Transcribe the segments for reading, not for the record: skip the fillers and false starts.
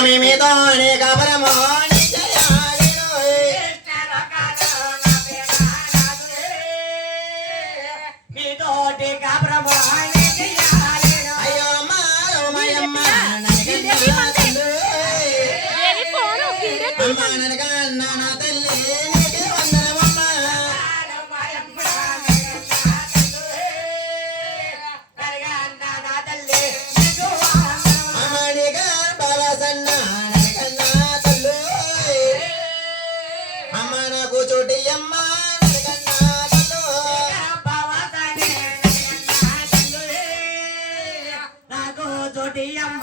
స్వామి మీతో కాపరమో మీతోటి కాపరమో అయ్యో మాయమ్మ నా తల్లి నీకే వందనమమ్మ అమ్మడిగా బాలసన్న తల్లు అమ్మ నాకు చోటి అమ్మ నాకు చోటి అమ్మ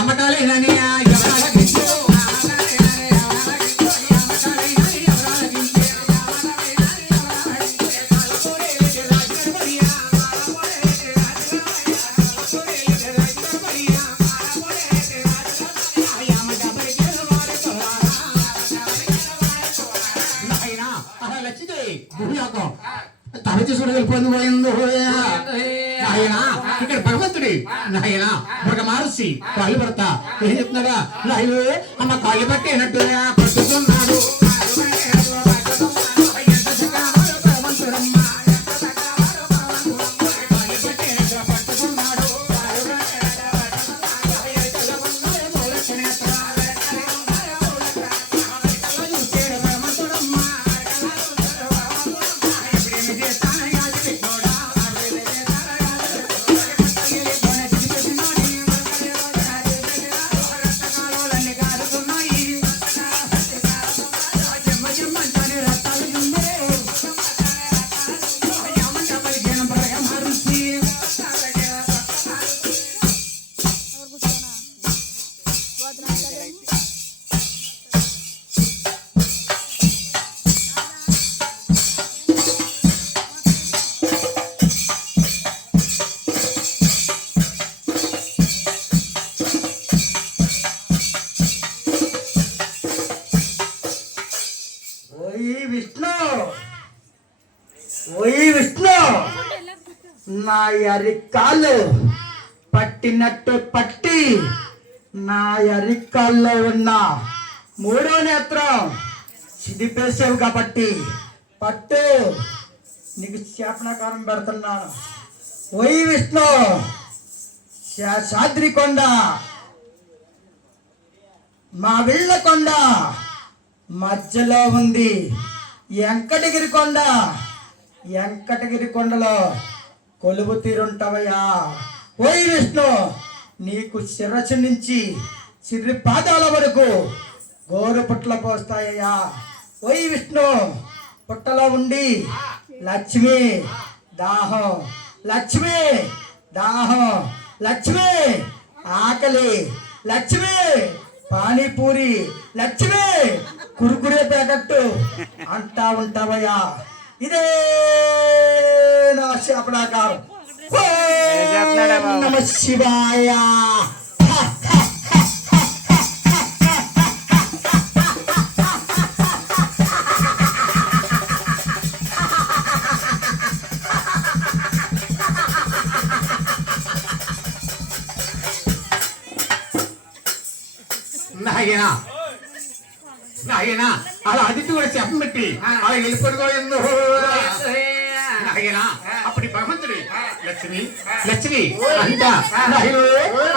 అమ్మటాలేనని ఇక్కడ భగవంతుడి నాయన ఒక మహర్షి కాళ్ళు పడతా ఏం చెప్తున్నాడా నాయన అమ్మ కాళ్ళు పట్టేనట్టుగా పట్టుతున్నాడు ఓయ్ విష్ణు, నా అరికాలు పట్టినట్టు పట్టి నా అరికాల్లో ఉన్న మూడో నేత్రం సిదిపేసావు కాబట్టి పట్టు, నీకు శాపనకారం పెడుతున్నాను. ఓయ్ విష్ణు, శేషాద్రికొండ, మా విళ్ళకొండ మధ్యలో ఉంది వెంకటగిరి కొండ. వెంకటగిరి కొండలో కొలువు తీరుంటావయ్యా. ఓయ్ విష్ణు, నీకు శిరస్సు నుంచి సిరి పాదాల వరకు గోరు పుట్టలు పోస్తాయ్యా. ఓయ్ విష్ణు, పుట్టలో ఉండి లక్ష్మి దాహం, లక్ష్మి దాహం, లక్ష్మి ఆకలి, లక్ష్మి పానీపూరి, లక్ష్మి కురుకురే ప్యాకెట్ అంటా ఉంటావయ్యా. ఇదే నా శాపనాకారం. ఓం నమః శివాయ. నాయనా నాయనా అలా అదితి కూడా చెప్పబెట్టి అలా వెళ్ళిపోయిందో నాయనా. అప్పటి భగవంతుడు లక్ష్మి లక్ష్మి అంట నాయను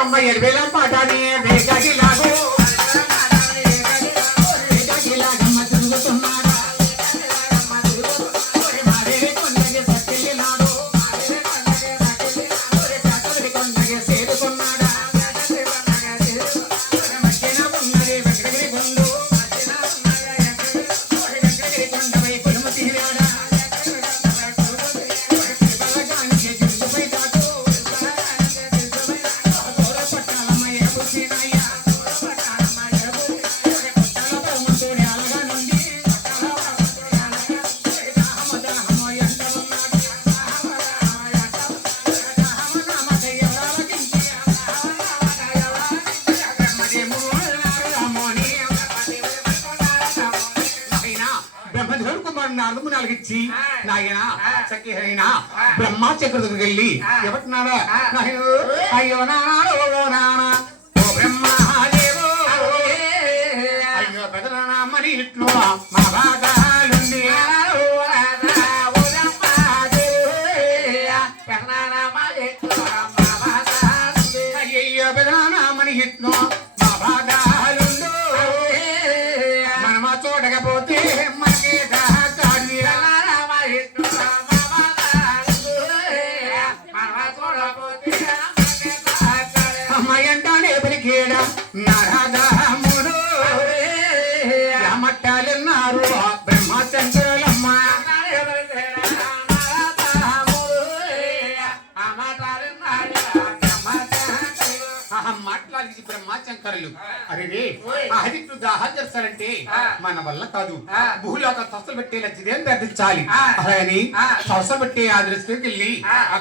అమ్మ 20,000 పాటాని వేగాగిలాగో నాలుగు నాలుగిచ్చి నాయన సఖిహైనా బ్రహ్మ చక్రకి వెళ్ళి ఎవరినాడా నాయన అయ్యో నానా నానా ఓ బ్రహ్మదేవో అయ్యో పెదనానా మరి ఇట్లు మా బాగాలుండి అయ్యో పెదనానా మరి ఇట్లు మా బాగాలుండు మనమా చూడకపోతే మనకి అమ్మాయంటానే పలికేడ నరదముడు మట్టాలున్నారు బ్రహ్మచంద్రులమ్మ మాట్లాడి బ్రహ్మశంకరులు. అరే రే ఆదిత్యుడు దాహం చేస్తారంటే మన వల్ల కాదు, భూలోక తొసలు పెట్టే లచ్చిదేం గర్దించాలి అని తొసలు పెట్టే ఆ దృష్టికి వెళ్ళి